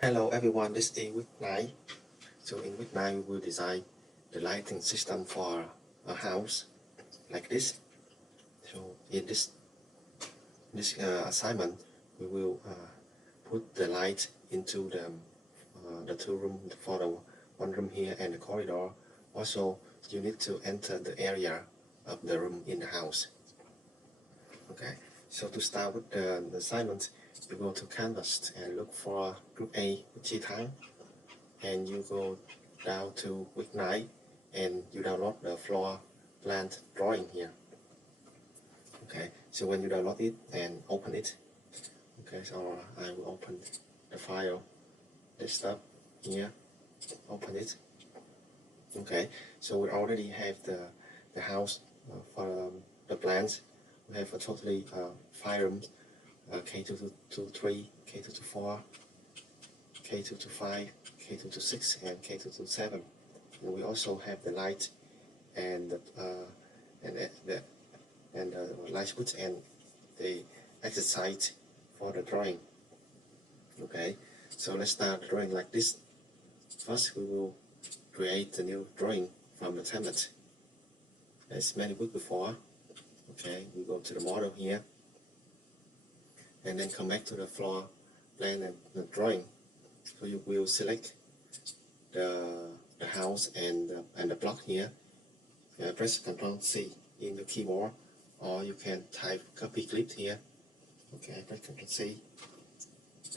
Hello everyone, this is week 9. So in week 9 we will design the lighting system for a house like this. So in this assignment we will put the light into the two rooms for the one room here and the corridor. Also you need to enter the area of the room in the house. Okay, so to start with the assignment, you go to Canvas and look for group A G time, and you go down to week 9 and you download the floor plan drawing here. Okay, so when you download it and open it, okay, so I will open the file, desktop here, open it. Okay, so we already have the house for the plans. We have a totally 5 rooms, K2 to 3, K2 to 4, K2 to 5, K2 to 6, and K2 to 7. And we also have the light and the light switch and the exercise for the drawing. Okay, so let's start the drawing like this. First, we will create a new drawing from the template as many weeks before. Okay, we go to the model here and then come back to the floor plan and the drawing. So you will select the house and the block here. Press Ctrl C in the keyboard, or you can type copy clip here. Okay, press Ctrl C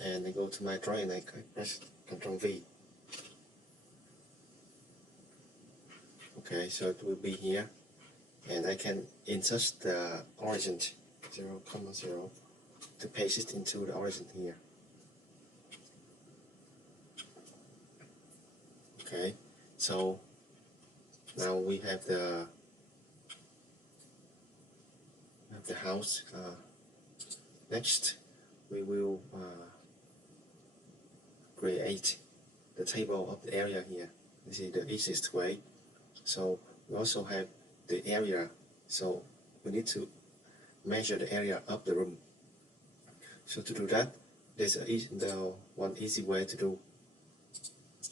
and I go to my drawing and I press Ctrl V. Okay, so it will be here, and I can insert the origin 0, 0 to paste it into the origin here. Okay, so now we have the house. Next, we will create the table of the area here. This is the easiest way. So we also have the area, so we need to measure the area of the room. So to do that, there's the one easy way to do.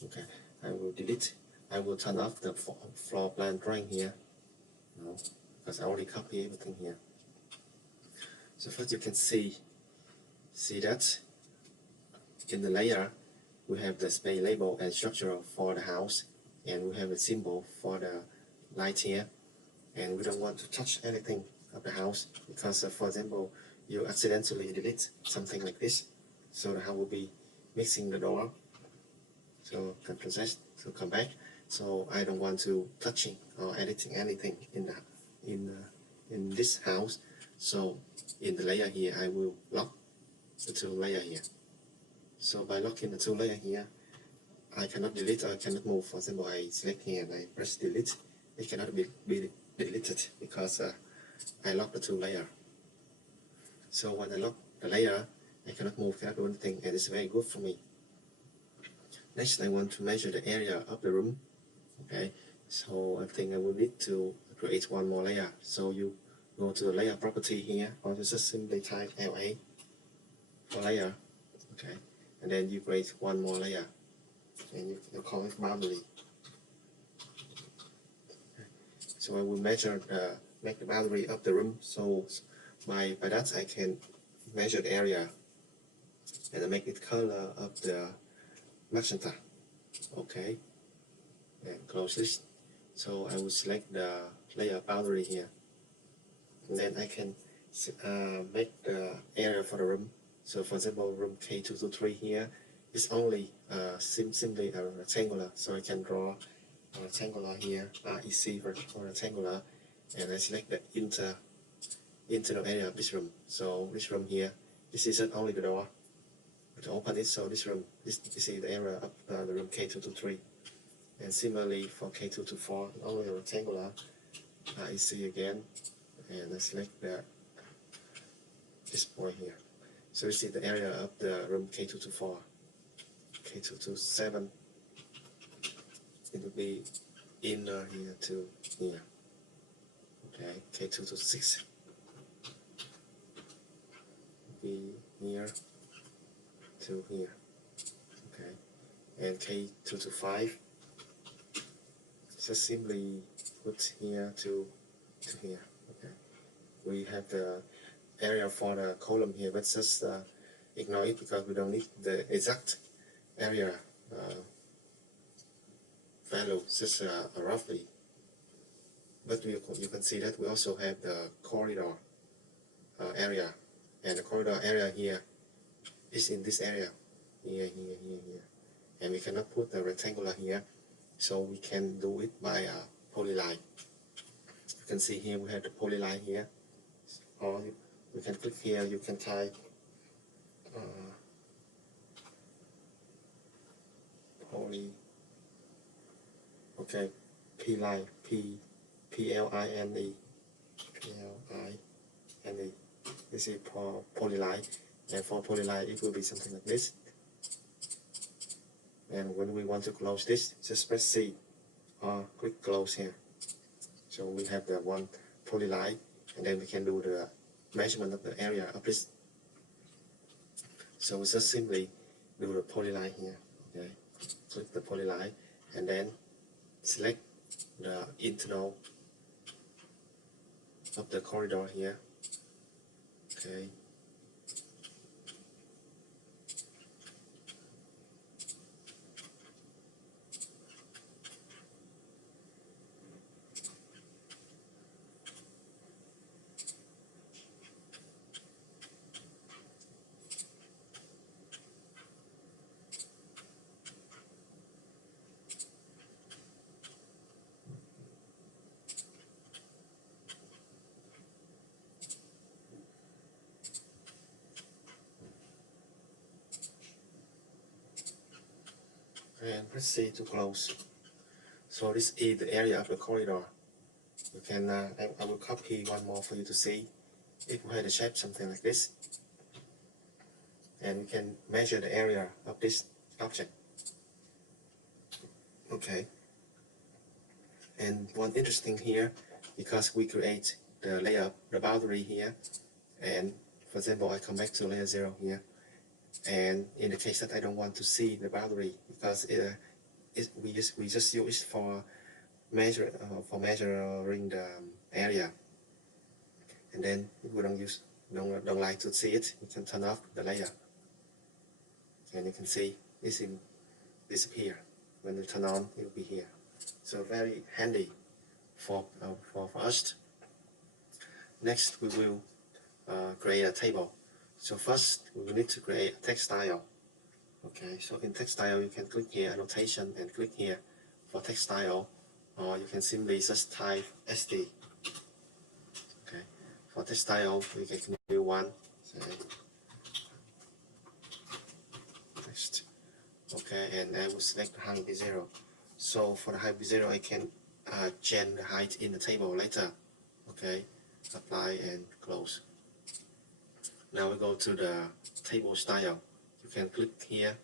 Okay, I will delete. I will turn off the floor plan drawing here. No, because I already copied everything here. So first you can see that in the layer we have the space label and structure for the house, and we have a symbol for the light here, and we don't want to touch anything of the house because for example you accidentally delete something like this, so the house will be mixing the door. So Ctrl Z to come back. So I don't want to touching or editing anything in this house. So in the layer here I will lock the two layer here. So by locking the two layer here, I cannot delete or I cannot move. For example, I select here and I press delete. It cannot be deleted because I lock the two layer. So when I lock the layer, I cannot move, cannot do anything, and it's very good for me. Next, I want to measure the area of the room. Okay, so I think I will need to create one more layer. So you go to the layer property here, or just simply type LA for layer. Okay, and then you create one more layer, and you call it boundary. Okay. So I will measure make the boundary of the room. So by that I can measure the area and I make it color of the magenta. Okay, and close this. So I will select the layer boundary here, and then I can make the area for the room. So for example, room K2 to 3 here is only simply a rectangular, so I can draw a rectangular here, REC for rectangular, and I select the internal area of this room. So this room here, this isn't only the door to open it, so this room, this is the area of the room K2 to 3. And similarly for K2 to 4, only a rectangular, REC again, and I select this point here. So this is the area of the room K2 to 4. K2 to 7, it will be inner here to here. Okay, K2 to 6 will be here to here. Okay, and K225. Just simply put here to here. Okay. We have the area for the column here, but just ignore it because we don't need the exact area value, just roughly. But you can see that we also have the corridor area, and the corridor area here is in this area, here, and we cannot put the rectangular here, so we can do it by polyline. You can see here we have the polyline here, or you can click here, you can type poly, okay, P-line, P-L-I-N-E, P-L-I-N-E. This is for polyline, and for polyline it will be something like this. And when we want to close this, just press C or click close here. So we have the one polyline, and then we can do the measurement of the area of this. So we just simply do the polyline here. Okay, click the polyline, and then select the internal of the corridor here. Okay. And press C to close. So this is the area of the corridor. You can I will copy one more for you to see. If we had a shape something like this, and we can measure the area of this object. Okay. And one interesting here, because we create the layer, the boundary here, and for example, I come back to layer 0 here, and in the case that I don't want to see the boundary, because we just use it for measuring the area, and then if we don't like to see it, we can turn off the layer, and you can see this will disappear. When you turn on, it will be here. So very handy for us. Next, we will create a table. So first, we will need to create a text style. Okay, so in text style, you can click here, annotation, and click here for text style, or you can simply just type SD. Okay, for text style, we can do one. Say, text. Okay, and I will select the height be 0. So for the height be 0, I can change the height in the table later. Okay, apply and close. Now we go to the table style. You can click here,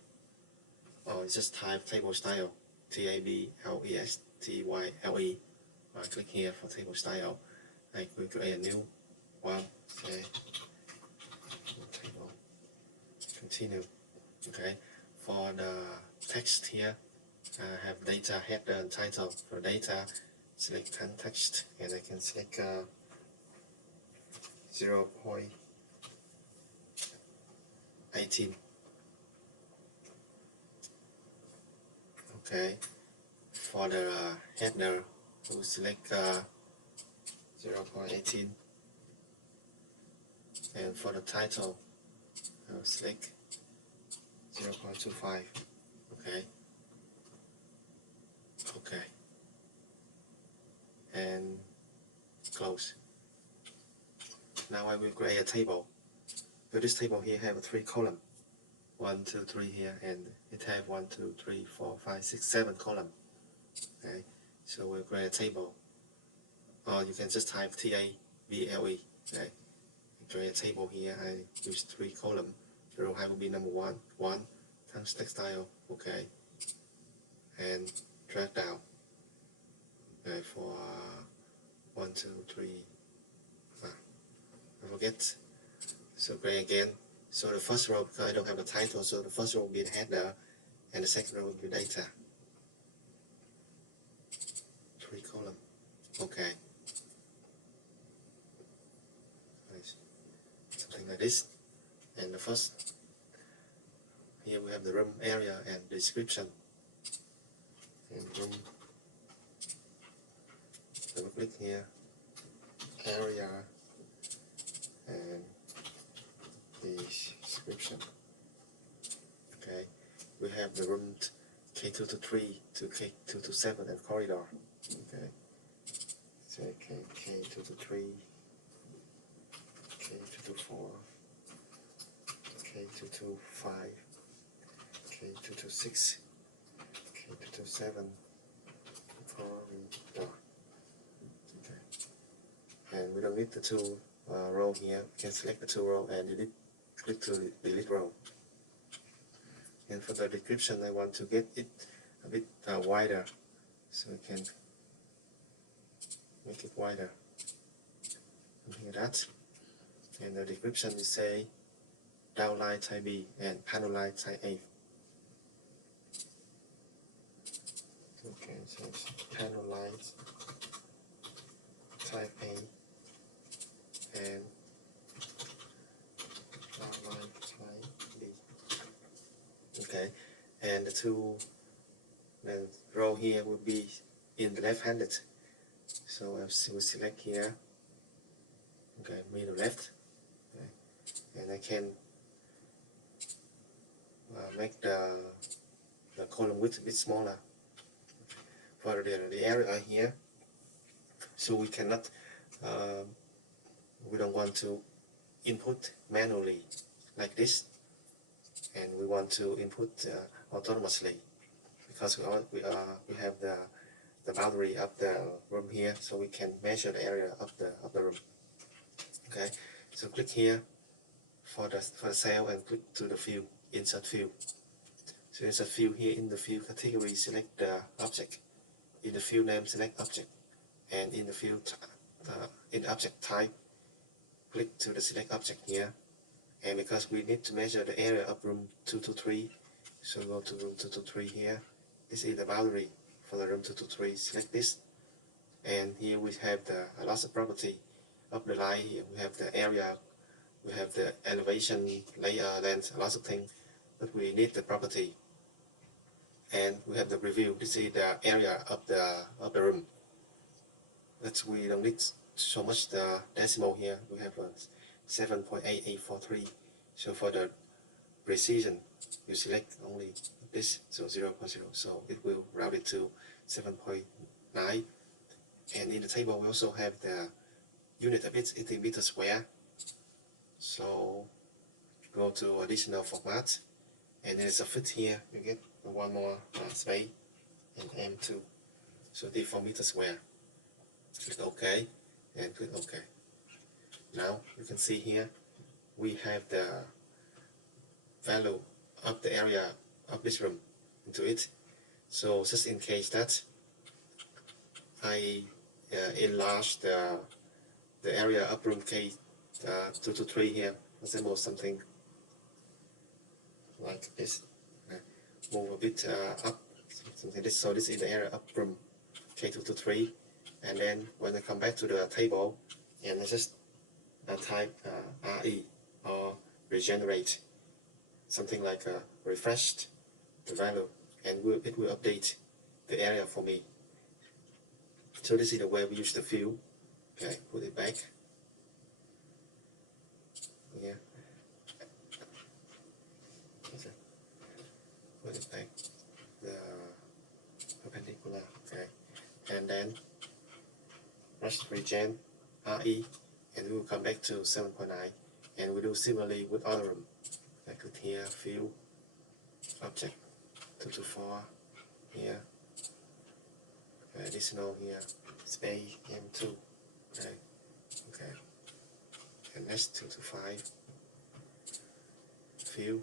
or just type table style, TABLESTYLE. Click here for table style. I will create a new one. Say, table. Continue. Okay. For the text here, I have data, header, and title. For data, select text, and I can select 0.18. Okay. For the header, I will select 0.18, and for the title, I will select 0.25. Okay. Okay. And close. Now I will create a table. So this table here have 3 columns. 1, 2, 3 here, and it have 1, 2, 3, 4, 5, 6, 7 columns. Okay. So we'll create a table. Or you can just type TABLE. Okay. Create a table here. I use 3 columns. The row height will be number 1, 1 times text style. Okay. And drag down. Okay, for 1, 2, 3. I forget. So create again. So the first row, because I don't have a title, so the first row will be the header, and the second row will be data. 3 column. Okay. Nice. Something like this. And the first, here we have the room area and description. And room, double click here, area and description. Okay, we have the room K2 to 3 to K2 to 7 and corridor. Okay, so K2 to 3, K2 to 4, K2 to 5, K2 to 6, K2 to 7, corridor. Okay, and we don't need the two row here. We can select the two row and delete. Click to delete row. And for the description, I want to get it a bit wider, so we can make it wider. Something like that. And the description will say downline type B and panel line type A. Okay, so it's panel lines type A and downline type B. Okay, and the two row here will be in the left-handed. So I will select here. Okay, middle left. Okay. And I can make the column width a bit smaller for the area here. So we cannot, we don't want to input manually like this, and we want to input autonomously, because we have the boundary of the room here, so we can measure the area of the room. Okay, so click here for the cell and click to the field, insert field. So insert field here, in the field category, select the object. In the field name, select object, and in the field in object type, click to the select object here. And because we need to measure the area of room 223, so go to room 223 here. This is the boundary for the room 223. Select this, and here we have the lots of property of the line. Here we have the area, we have the elevation, layer, length, lots of things, but we need the property. And we have the review. This is the area of the room. But we don't need so much the decimal here. We have 7.8843. So for the precision, you select only this, so 0.0. So it will route it to 7.9. And in the table, we also have the unit of it, it in meter square. So go to additional format, and there's a fit here. You get one more space and M2. So default meter square. Click OK and click OK. Now you can see here we have the value of the area of this room into it. So just in case that I enlarge the area of room K 2 to 3 here, resemble something like this. Move a bit up, something like this. So this is the area of room K2 to 3, and then when I come back to the table, and I just type RE or regenerate, something like refreshed the value, and it will update the area for me. So this is the way we use the field. Okay, put it back. Yeah. Put it back. The perpendicular. Okay. And then press regen RE, and we will come back to 7.9, and we do similarly with other room. I click here, field, object, 224 here, additional here, space M2. Okay. Okay. And next 225, field,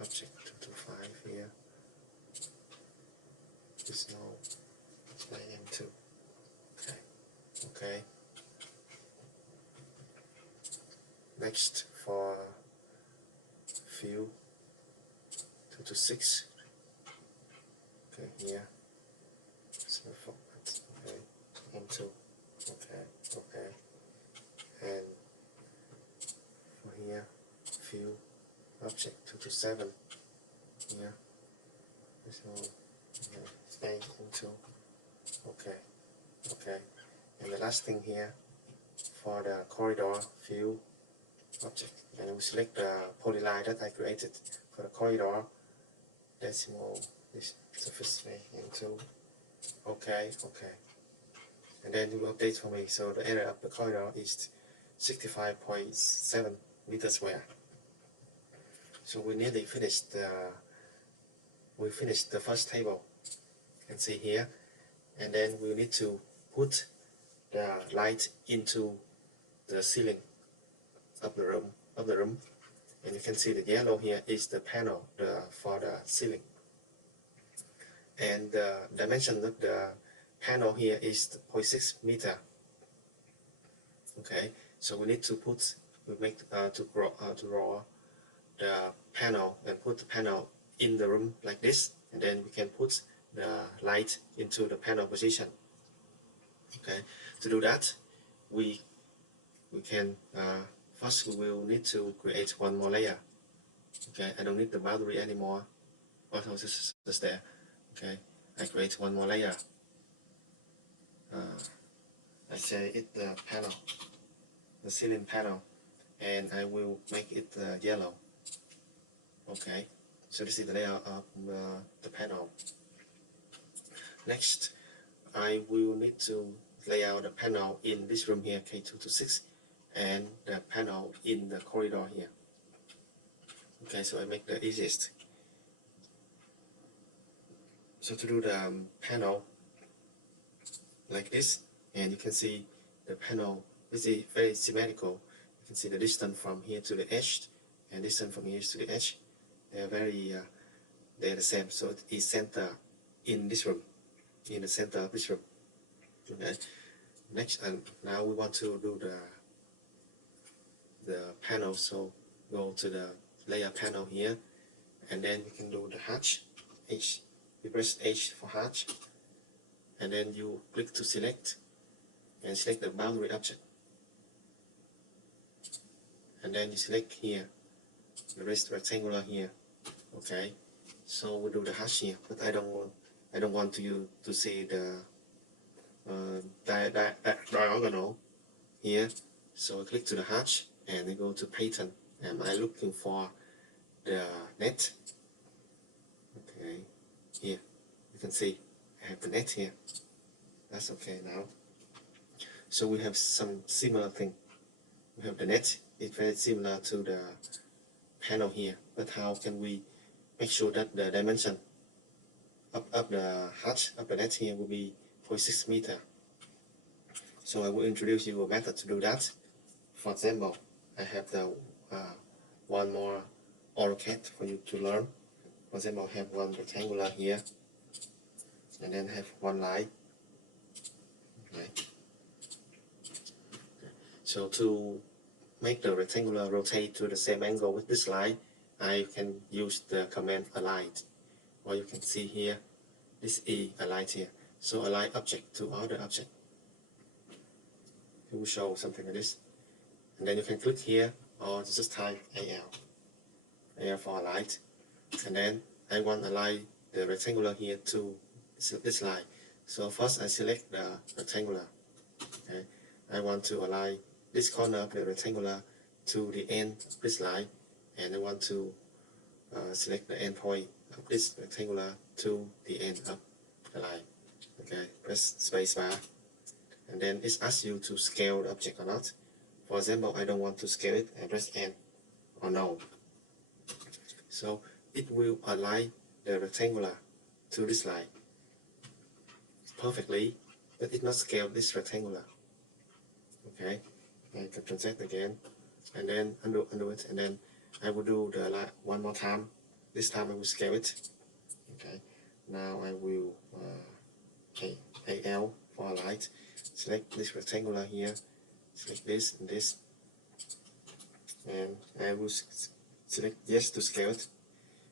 object, 225 here, additional space M2. Okay. Okay. Next for field 226, okay, here, so format, okay, into, okay, okay, and for here, view, object 227, here, so, okay, stay into, okay, okay, and the last thing here, for the corridor view, object, and we select the polyline that I created for the corridor, decimal, this surface into, okay, okay, and then you update for me. So the area of the corridor is 65.7 meters square. So we nearly finished the first table. You can see here, and then we need to put the light into the ceiling of the room, and you can see the yellow here is the panel for the ceiling, and the dimension of the panel here is 0.6 meter. Okay, so we need to draw the panel and put the panel in the room like this, and then we can put the light into the panel position. Okay, to do that, we can first we will need to create one more layer. Okay, I don't need the boundary anymore. Auto is there. Okay, I create one more layer. I say it the panel, the ceiling panel, and I will make it yellow. Okay, so this is the layout of the panel. Next, I will need to lay out the panel in this room here, K226, and the panel in the corridor here. Okay, so I make the easiest. So to do the panel like this, and you can see the panel is very symmetrical. You can see the distance from here to the edge, and distance from here to the edge. They are they're the same. So it is center in this room, in the center of this room. Okay. Next, and now we want to do the panel. So go to the layer panel here, and then we can do the hatch. H. You press H for hatch, and then you click to select, and select the boundary object, and then you select here the rest rectangular here. Okay, so we do the hatch here, but I don't want you to see the diagonal here. So I click to the hatch and I go to pattern, and I'm looking for the net. Okay, here you can see I have the net here. That's okay now. So we have some similar thing. We have the net. It's very similar to the panel here, but how can we make sure that the dimension of the hatch of the net here will be 0.6 meter? So I will introduce you a method to do that. For example, I have the one more AutoCAD for you to learn. For example, I have one rectangular here, and then have one line. Okay. So to make the rectangular rotate to the same angle with this line, I can use the command align, or you can see here, this E align here. So align object to other object. It will show something like this, and then you can click here, or just type AL for align, and then I want to align the rectangular here to this line. So first I select the rectangular. Okay, I want to align this corner of the rectangular to the end of this line, and I want to select the end point of this rectangular to the end of the line. Okay, press spacebar, and then it asks you to scale the object or not. For example, I don't want to scale it. I press N or no. So it will align the rectangular to this line perfectly, but it not scale this rectangular. Okay, I can translate again, and then undo it, and then I will do the line one more time. This time I will scale it. Okay, now I will AL for align. Select this rectangular here, select this and this, and I will select yes to scale it.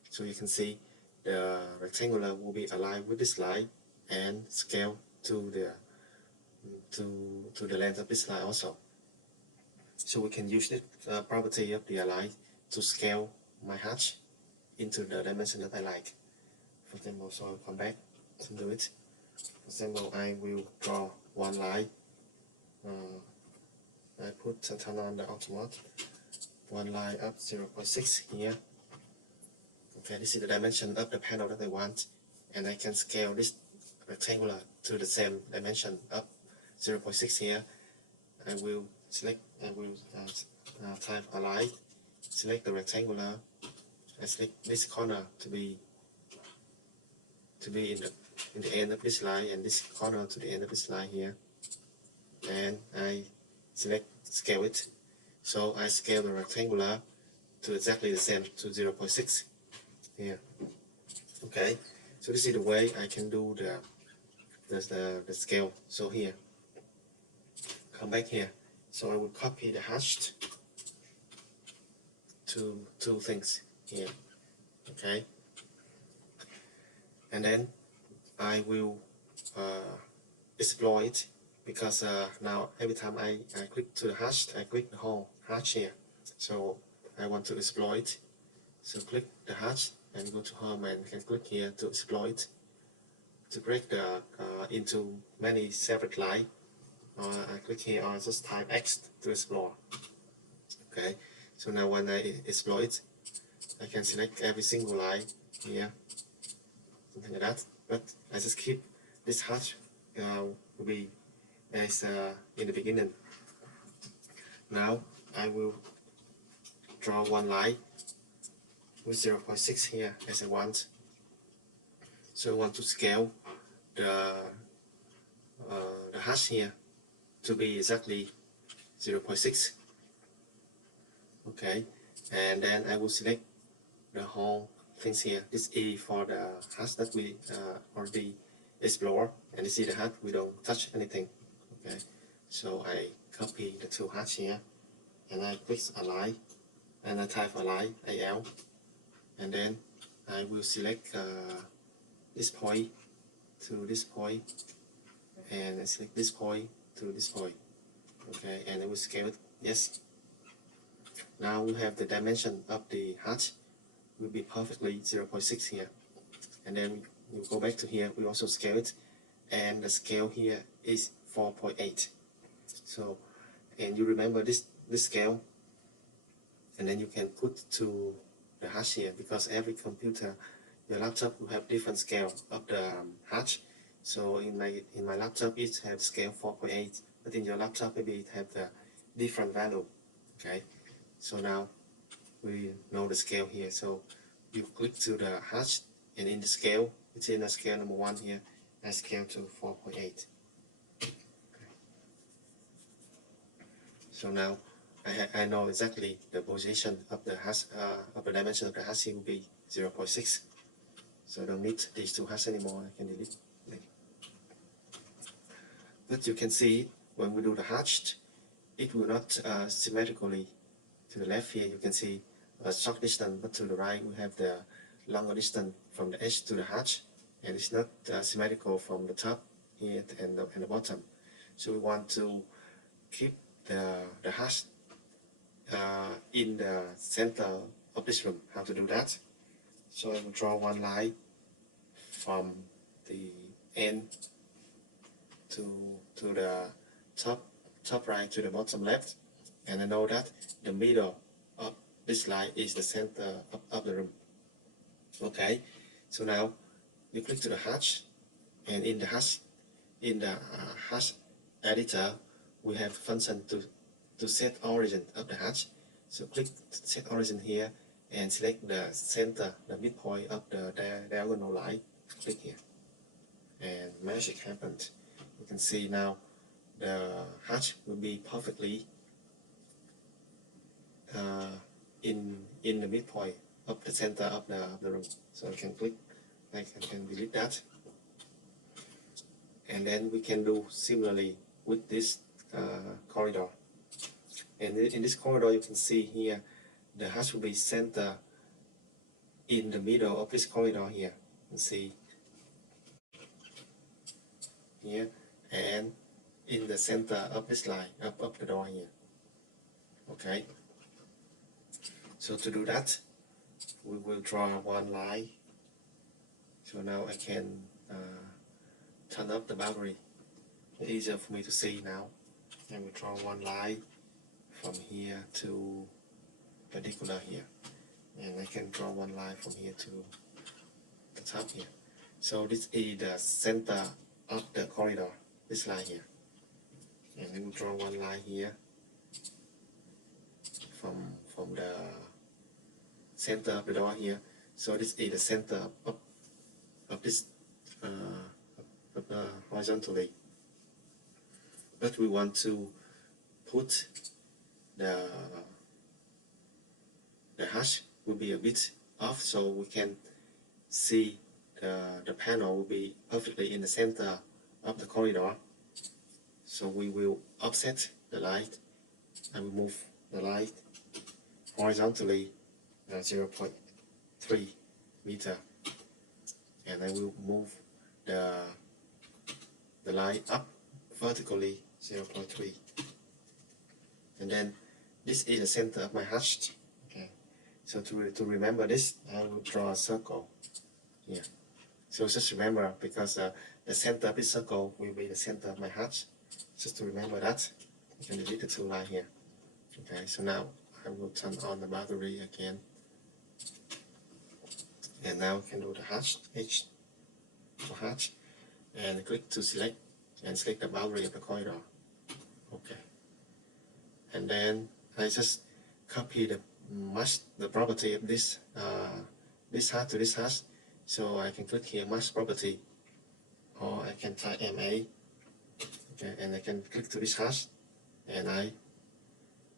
So you can see the rectangular will be aligned with this line and scale to the length of this line also. So we can use this property of the align to scale my hatch into the dimension that I like. For example, so I'll come back to do it. For example, I will draw one line. I turn on the AutoCAD. One line up 0.6 here. Okay, this is the dimension of the panel that I want, and I can scale this rectangular to the same dimension up 0.6 here. I will type align, select the rectangular, I select this corner to be in the end of this line, and this corner to the end of this line here, and I select scale it. So I scale the rectangular to exactly the same, to 0.6 here. Okay, so this is the way I can do the scale. So here, come back here. So I will copy the hash to two things here. Okay, and then I will exploit, because now every time I click to the hash, I click the whole hash here. So I want to exploit. So click the hash and go to home and can click here to exploit, to break the into many separate lines. I click here or just type X to explore. Okay, so now when I exploit, I can select every single line here, something like that. But I just keep this hash will be as in the beginning. Now I will draw one line with 0.6 here as I want. So I want to scale the hash here to be exactly 0.6. Okay, and then I will select the whole things here. This E for the hash that we already explore, and you see the hash we don't touch anything. Okay, so I copy the two hash here, and I click align, and I type align AL, and then I will select this point to this point, and I select this point to this point. Okay, and I will scale it. Yes. Now we have the dimension of the hatch will be perfectly 0.6 here, and then we go back to here. We also scale it, and the scale here is 4.8. So, and you remember this scale, and then you can put to the hatch here, because every computer, your laptop will have different scale of the hatch. So in my laptop it has scale 4.8, but in your laptop maybe it have the different value. Okay, so now we know the scale here. So you click to the hatch, and in the scale, it's in the scale number 1 here, I scale to 4.8. Okay. So now I know exactly the position of the hash, of the dimension of the hash will be 0.6. So I don't need these two hashes anymore. I can delete them. But you can see when we do the hatch, it will not symmetrically to the left here. You can see a short distance, but to the right we have the longer distance from the edge to the hatch, and it's not symmetrical from the top here and the bottom. So we want to keep the hatch in the center of this room. How to do that? So I will draw one line from the end to the top right to the bottom left, and I know that the middle of this line is the center of the room. Okay, so now you click to the hatch, and in the hatch editor we have function to set origin of the hatch. So click set origin here and select the center, the midpoint of the diagonal line. Click here, and magic happened. You can see now the hatch will be perfectly in the midpoint of the center of the room. So I can click, I can delete that, and then we can do similarly with this corridor. And in this corridor you can see here the hatch will be center in the middle of this corridor here. You see here, and in the center of this line up the door here. Okay, so to do that, we will draw one line. So now I can turn up the boundary. It's easier for me to see now. And we draw one line from here to perpendicular here, and I can draw one line from here to the top here. So this is the center of the corridor, this line here, and then we draw one line here from the center of the door here. So this is the center of this horizontally, but we want to put the hatch will be a bit off, so we can see the panel will be perfectly in the center of the corridor. So we will offset the light and we move the light horizontally 0.3 meter, and I will move the light up vertically 0.3, and then this is the center of my hatch. Okay, so to remember this, I will draw a circle here. So just remember, because the center of this circle will be the center of my hatch. Just to remember that, you can delete the two lines here. Okay, so now I will turn on the boundary again, and now we can do the hatch, hatch, and click to select and select the boundary of the corridor. Okay, and then I just copy the property of this this hatch to this hatch. So I can click here match property, or I can type MA. Okay, and I can click to this hatch, and I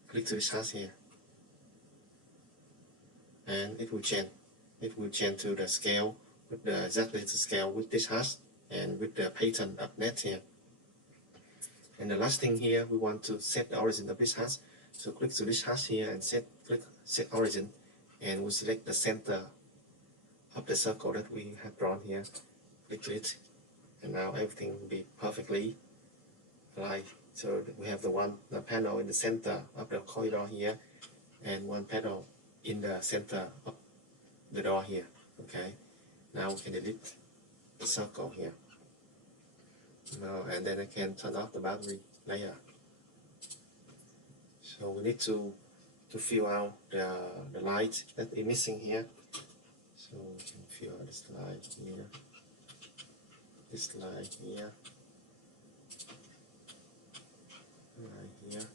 click to this hatch here, and it will change. It will change to the scale with the exactly the scale with this hatch and with the pattern of net here. And the last thing here, we want to set the origin of this hatch. So click to this hatch here and click set origin, and we select the center of the circle that we have drawn here. Click to it, and now everything will be perfectly aligned. So we have the panel in the center of the corridor here, and one panel in the center of the door here. Okay, now we can delete the circle here. Now, and then I can turn off the boundary layer. So we need to fill out the light that is missing here. So we can fill out this light here, this light here, light here,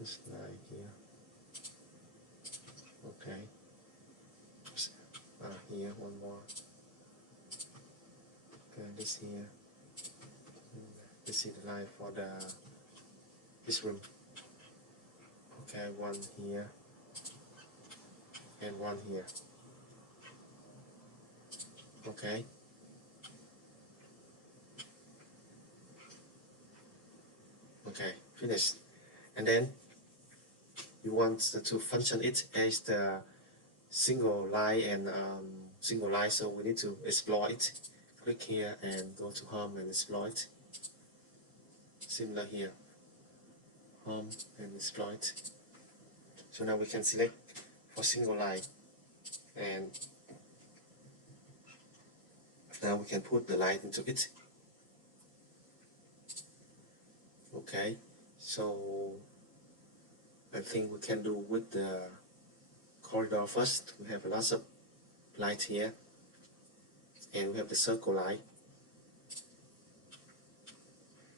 this light here. Okay. Here one more. Okay, this here. This is the light for this room. Okay, one here and one here. Okay. Okay, finished. And then you want to function it as the single line and single line, so we need to explore it. Click here and go to home and explore it. Similar here, home and explore it. So now we can select for single line, and now we can put the light into it. Okay, so I think we can do with the corridor first. We have lots of light here, and we have the circle light.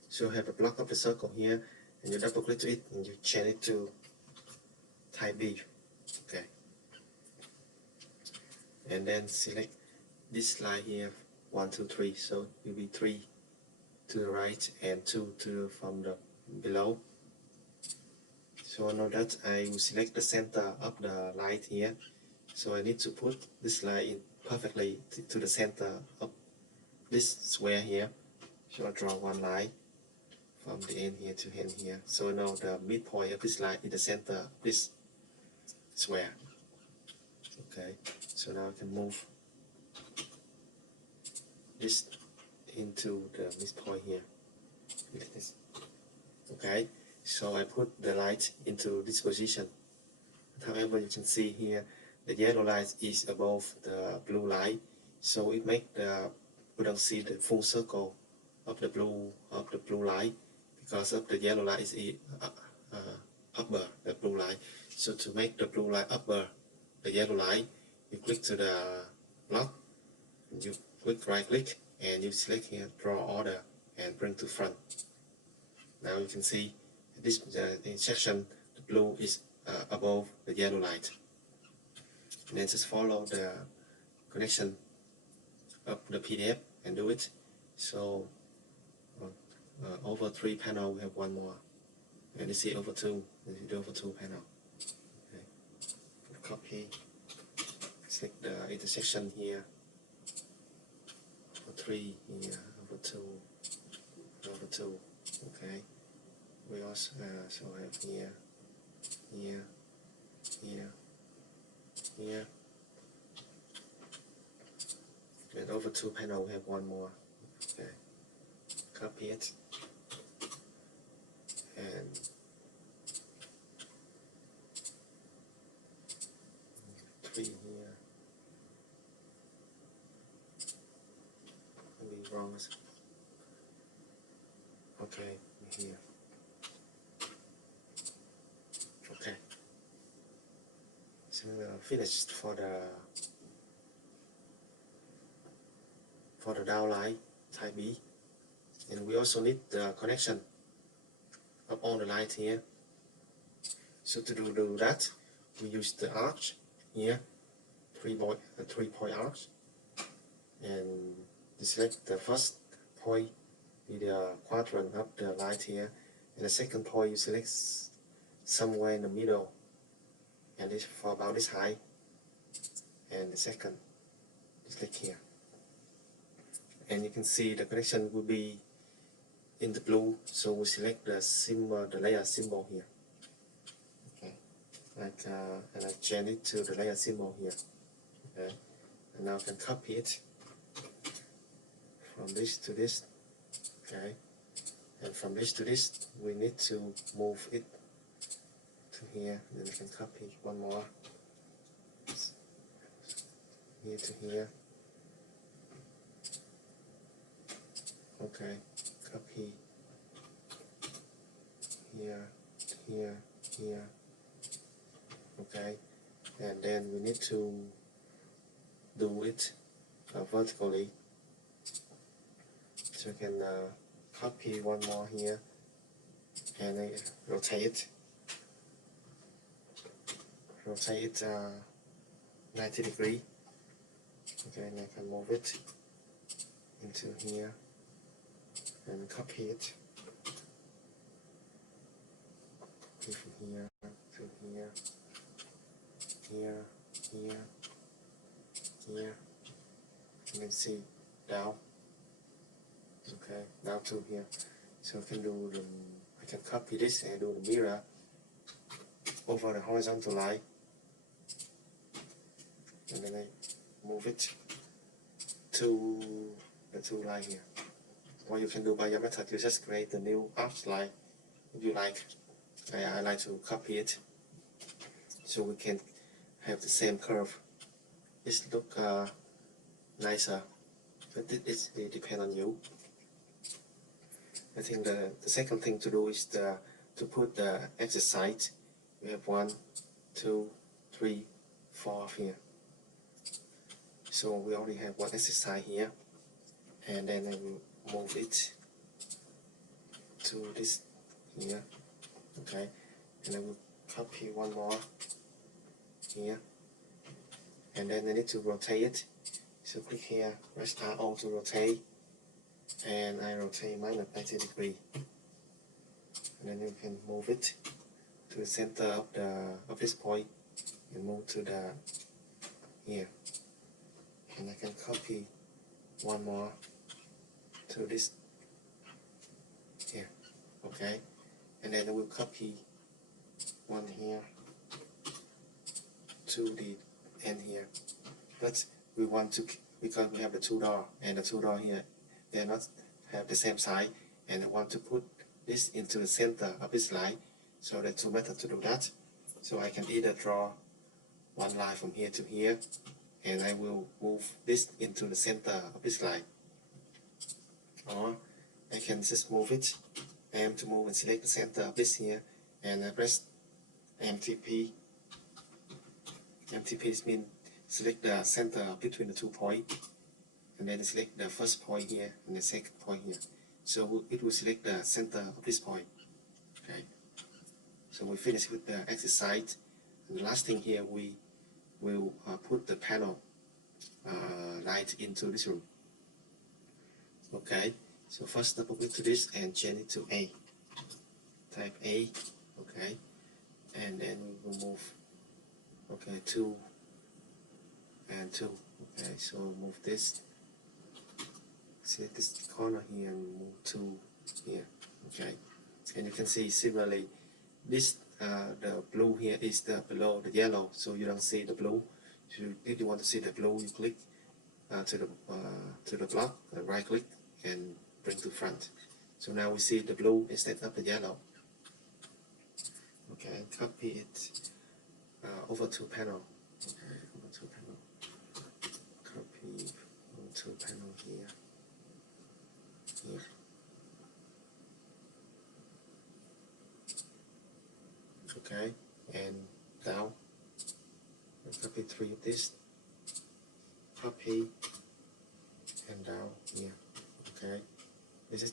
So you have a block of the circle here, and you double click to it and you change it to type B. Okay, and then select this line here, 1, 2, 3. So it will be 3 to the right and 2 from the below. So now that I will select the center of the light here, so I need to put this line in perfectly to the center of this square here. So I draw one line from the end here to end here. So now the midpoint of this line is the center of this square. Okay, so now I can move this into the midpoint here, like this. Okay, so I put the light into this position. However, you can see here the yellow light is above the blue light, so it makes we don't see the full circle of the blue light because of the yellow light is upper the blue light. So to make the blue light upper the yellow light, you click to the block, you click right click, and you select here draw order and bring to front. Now you can see this section the blue is above the yellow light. And then just follow the connection of the PDF and do it. So over 3 panel we have one more, and you see over 2, you do over 2 panel. Okay. Copy, select the intersection here, over 3 here, over 2, over 2. Okay, we also so have here, here, here, here, and over 2 panel we have one more. Okay, copy it and three here. Maybe wrong. Okay, here. Okay. So finished for the downline type B, and we also need the connection of all the light here. So to do that, we use the arch here, 3-point arch, and select the first point with the quadrant of the light here, and the second point you select somewhere in the middle, and this for about this height, and the second just click here, and you can see the connection will be in the blue, so we select the symbol, the layer symbol here. Okay, and I change it to the layer symbol here. Okay, and now I can copy it from this to this. Okay, and from this to this we need to move it to here, then we can copy one more here to here. Okay, copy here, here, here. Okay, and then we need to do it vertically, so you can copy one more here and rotate it 90 degrees. Okay, and I can move it into here and copy it from here to here, here, here, here. You can see down. Okay, down to here. So I can copy this and do the mirror over the horizontal line, and then I move it to the 2 line here. What you can do by your method, you just create the new arch line if you like. I like to copy it so we can have the same curve. It look nicer, but it depends on you. I think the second thing to do is to put the exercise. We have 1, 2, 3, 4 here. So we already have one exercise here, and then I will move it to this here. Okay, and I will copy one more here, and then I need to rotate it. So click here, press RO to rotate, and I rotate minus 90 degrees, and then you can move it to the center of this point and move to the here, and I can copy one more to this here. Okay, and then I will copy one here to the end here, but we want to, because we have the two door and the two door here, they are not have the same size, and I want to put this into the center of this line. So there are two methods to do that. So I can either draw one line from here to here, and I will move this into the center of this line, or I can just move it. I am to move and select the center of this here, and I press MTP. MTP means select the center between the 2 points, and then select the first point here and the second point here. So it will select the center of this point. Okay. So we finish with the exercise. And the last thing here, we will put the panel light into this room. Okay. So first double click to this and change it to A. Type A. Okay. And then we will move. Okay, 2 and 2. Okay, so move this. Select this corner here and move 2 here. Okay, and you can see similarly, this the blue here is the below the yellow, so you don't see the blue. So if you want to see the blue, you click to the block, right click, and bring to front. So now we see the blue instead of the yellow. Okay, copy it over to panel. Okay, over to panel. Copy over to panel here. Here. Okay, and down. And copy 3 of this. Copy and down here. Okay, this is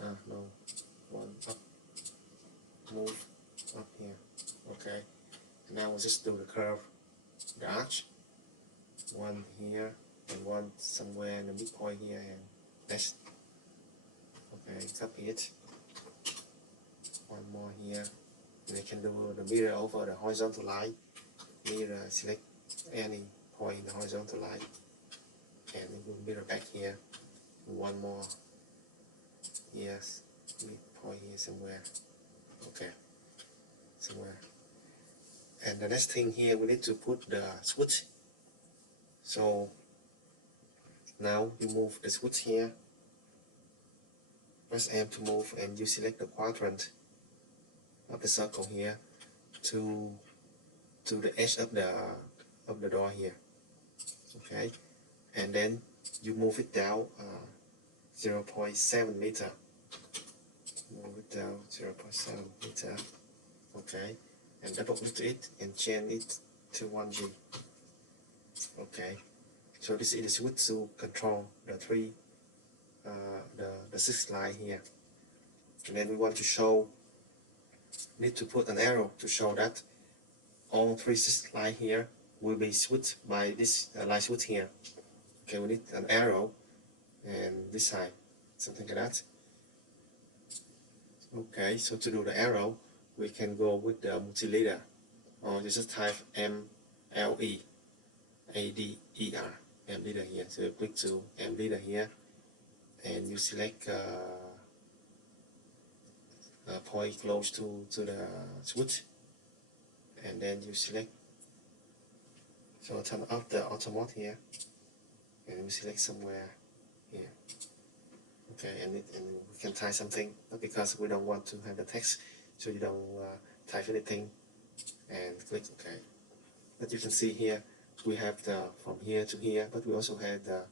no, one up. Move up here. Okay, and now we'll just do the curve, the arch. One here and one somewhere in the midpoint here, and that's okay. Copy it. One more here, and I can do the mirror over the horizontal line. Mirror, select any point in the horizontal line, and it will mirror back here. One more. Yes, midpoint here somewhere. Okay, somewhere. And the next thing here, we need to put the switch. So now you move the switch here, press M to move, and you select the quadrant of the circle here to the edge of the door here. Okay, and then you move it down 0.7 meter. Move it down 0.7 meter. Okay, and double click to it and change it to 1G. Okay, so this is the switch to control the the 6 line here. And then we want to show, need to put an arrow to show that all 3 6 line here will be switched by this line switch here. Okay, we need an arrow and this side, something like that. Okay, so to do the arrow, we can go with the multi-leader, or you just type MLE ADER, M leader here. So you click to M leader here, and you select a point close to the switch, and then you select. So turn off the auto mode here, and we select somewhere here. Okay, and we can type something, but because we don't want to have the text, so you don't type anything, and click OK. But you can see here, we have the from here to here, but we also have the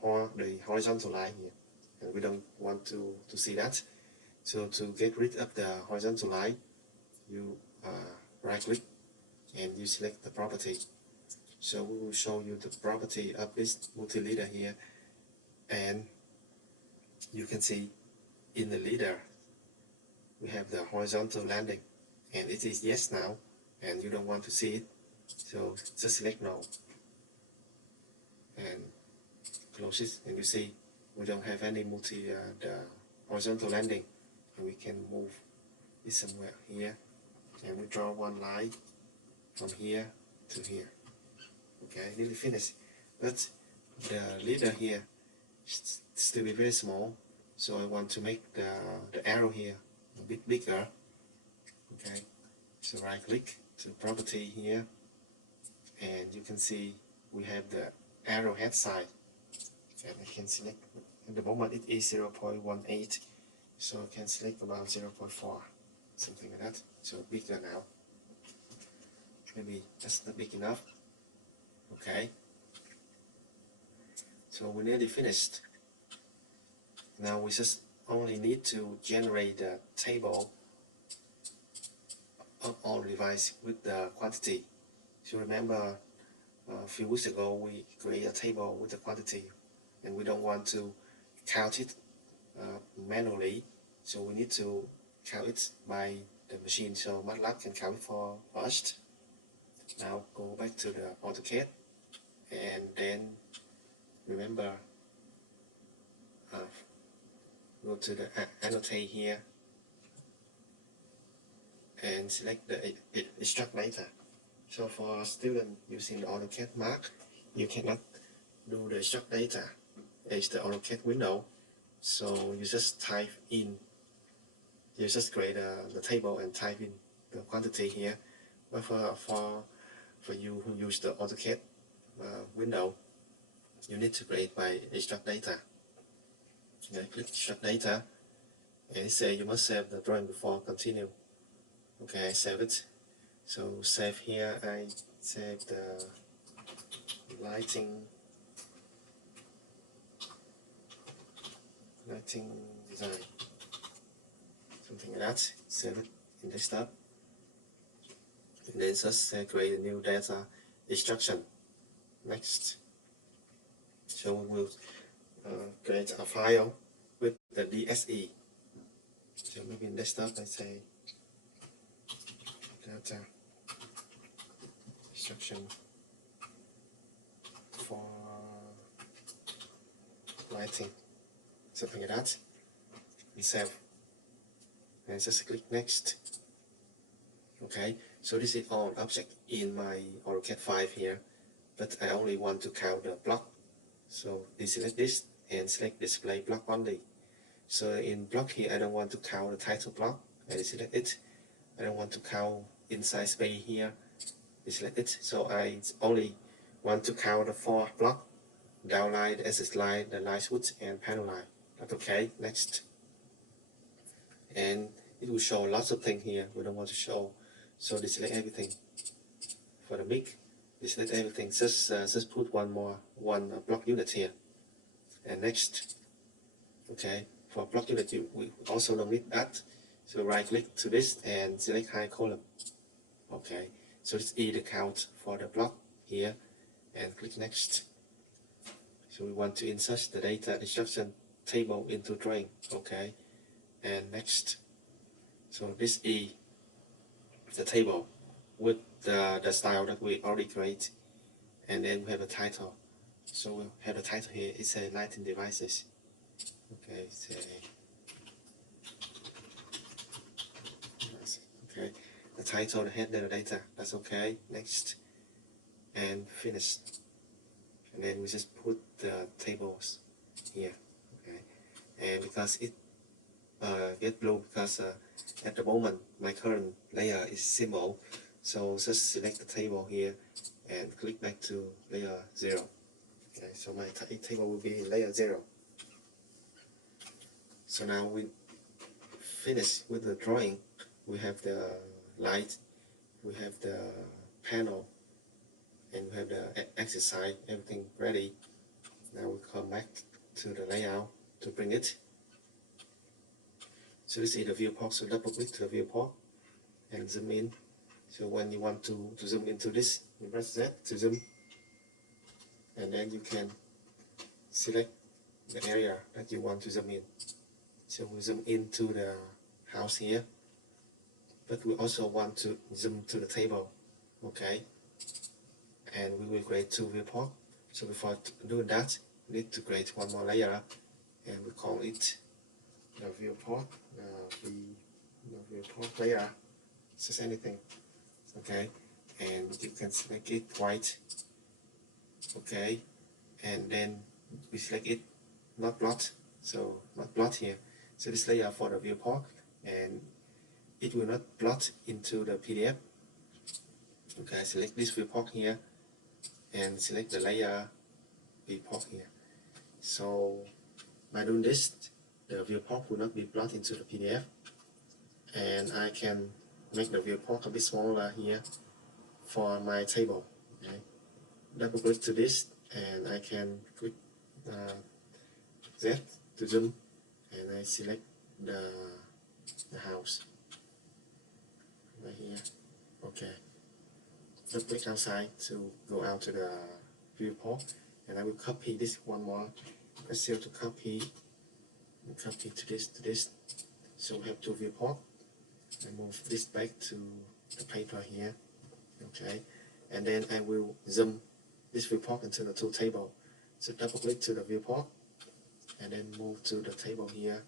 horizontal line here, and we don't want to see that. So to get rid of the horizontal line, you right click and you select the property. So we will show you the property of this multi-leader here, and you can see in the leader we have the horizontal landing, and it is yes now, and you don't want to see it, so just select no and close it, and you see we don't have any the horizontal landing, and we can move it somewhere here, and we draw one line from here to here. Okay, nearly finished, but the leader here still be very small, so I want to make the arrow here a bit bigger. Okay, so right click to property here, and you can see we have the arrowhead side, and I can select. At the moment it is 0.18, so I can select about 0.4, something like that. So bigger now. Maybe that's not big enough. Okay. So we're nearly finished. Now we just only need to generate the table on device with the quantity. So remember a few weeks ago we created a table with the quantity, and we don't want to count it manually, so we need to count it by the machine, so MATLAB can count it for us. Now go back to the AutoCAD, and then remember go to the annotate here and select the extract data. So for students using the AutoCAD Mark, you cannot do the extract data. It's the AutoCAD window, so you just type in, you just create the table and type in the quantity here. But for you who use the AutoCAD window, you need to create by extract data. Okay, click extract data, and it says you must save the drawing before continue. Okay, I save it. So save here, I save the lighting design, something like that. Save it in desktop, and then just create a new data instruction. Next. So we will create a file with the DSE. So maybe in desktop I say data instruction for lighting, something like that, and save, and just click next. Okay, so this is all object in my AutoCAD 5 here, but I only want to count the block, so deselect this and select display block only. So in block here I don't want to count the title block, I deselect it. I don't want to count inside space here, deselect it. So I only want to count the 4 block: downline, the SS line, the line switch, and panel line. That's okay. Next. And it will show lots of things here we don't want to show, so deselect everything. For the mic, deselect everything, just put one block unit here. And next. Okay, for block unit we also don't need that, so right click to this and select high column. Okay, so it's the count for the block here, and click next. So we want to insert the data instruction table into drawing. Okay, and next. So this is the table with the style that we already create, and then we have a title. So we'll have a title here. It's a lighting devices. Okay, okay, the title, the header, the data. That's okay. Next, and finish. And then we just put the tables here. Okay, and because it get blue because at the moment my current layer is symbol, so just select the table here and click back to layer 0. Okay, so my table will be layer 0. So now we finish with the drawing. We have the light, we have the panel, and we have the exercise, everything ready. Now we come back to the layout to bring it. So this is the viewport, so double click to the viewport and zoom in. So when you want to zoom into this, you press Z to zoom, and then you can select the area that you want to zoom in. So we zoom into the house here, but we also want to zoom to the table. Okay, and we will create 2 viewports. So before doing that, we need to create one more layer, and we call it the viewport, the viewport layer, just anything. Okay, and you can select it white. Okay, and then we select it not blot, so not blot here. So this layer for the viewport, and it will not blot into the PDF. Okay, select this viewport here and select the layer viewport here. So by doing this, the viewport will not be plotted into the PDF, and I can make the viewport a bit smaller here for my table. Okay, double click to this, and I can click Z to zoom, and I select the house right here. Okay, double click outside to go out to the viewport, and I will copy this one more. Press Cell to copy to this. So we have two viewport. I move this back to the paper here. Okay, and then I will zoom this viewport into the two table. So double click to the viewport and then move to the table here.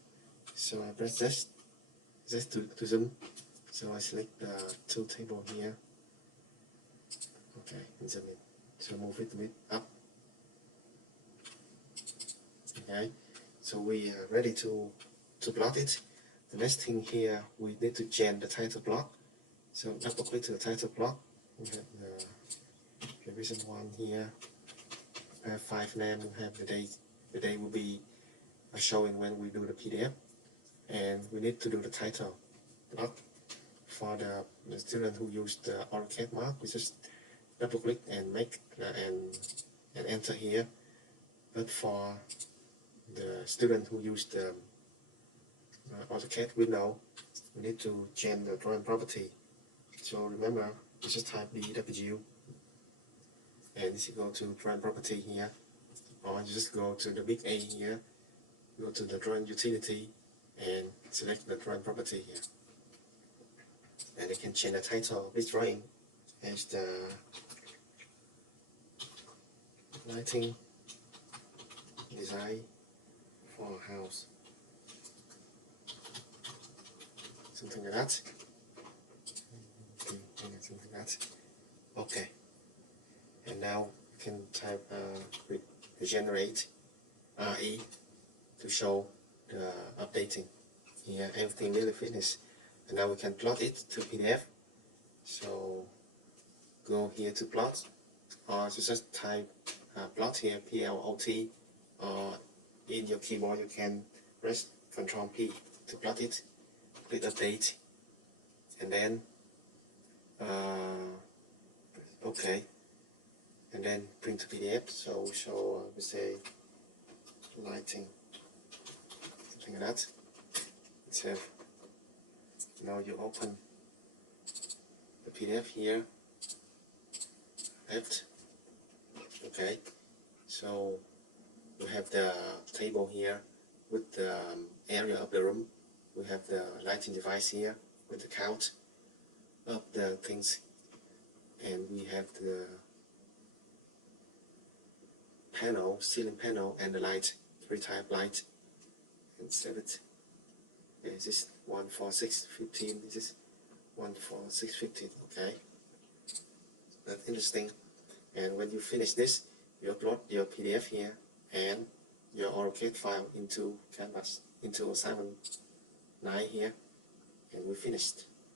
So I press Z to zoom. So I select the two table here. Okay, and zoom in. So move it a bit up. Okay, so we are ready to plot it. The next thing here, we need to change the title block. So double click to the title block. We have the revision 1 here. I have 5 name. We have the date. The date will be showing when we do the PDF, and we need to do the title block for the student who used the AutoCAD mark. We just double click and make and enter here. But for the student who used the AutoCAD window, we need to change the drawing property. So remember, you just type DW, and you go to drawing property here, or you just go to the big A here, go to the drawing utility, and select the drawing property here. And you can change the title of this drawing as the lighting design for a house. Something like that. Something like that. Okay. And now you can type regenerate RE to show the updating. Here everything really finished. And now we can plot it to PDF. So go here to plot, or just type plot here, PLOT, or in your keyboard you can press Ctrl P to plot it. Click update, and then OK, and then print to PDF. So we say lighting, something like that. So now you open the PDF here, left. Okay, so we have the table here with the area of the room. We have the lighting device here with the count of the things, and we have the panel, ceiling panel, and the light, 3 type light, and set it. Okay, this is 14615. This is 14615. Okay, that's interesting. And when you finish this, you upload your PDF here and your AutoCAD file into Canvas, into assignment 9 here, and we finished.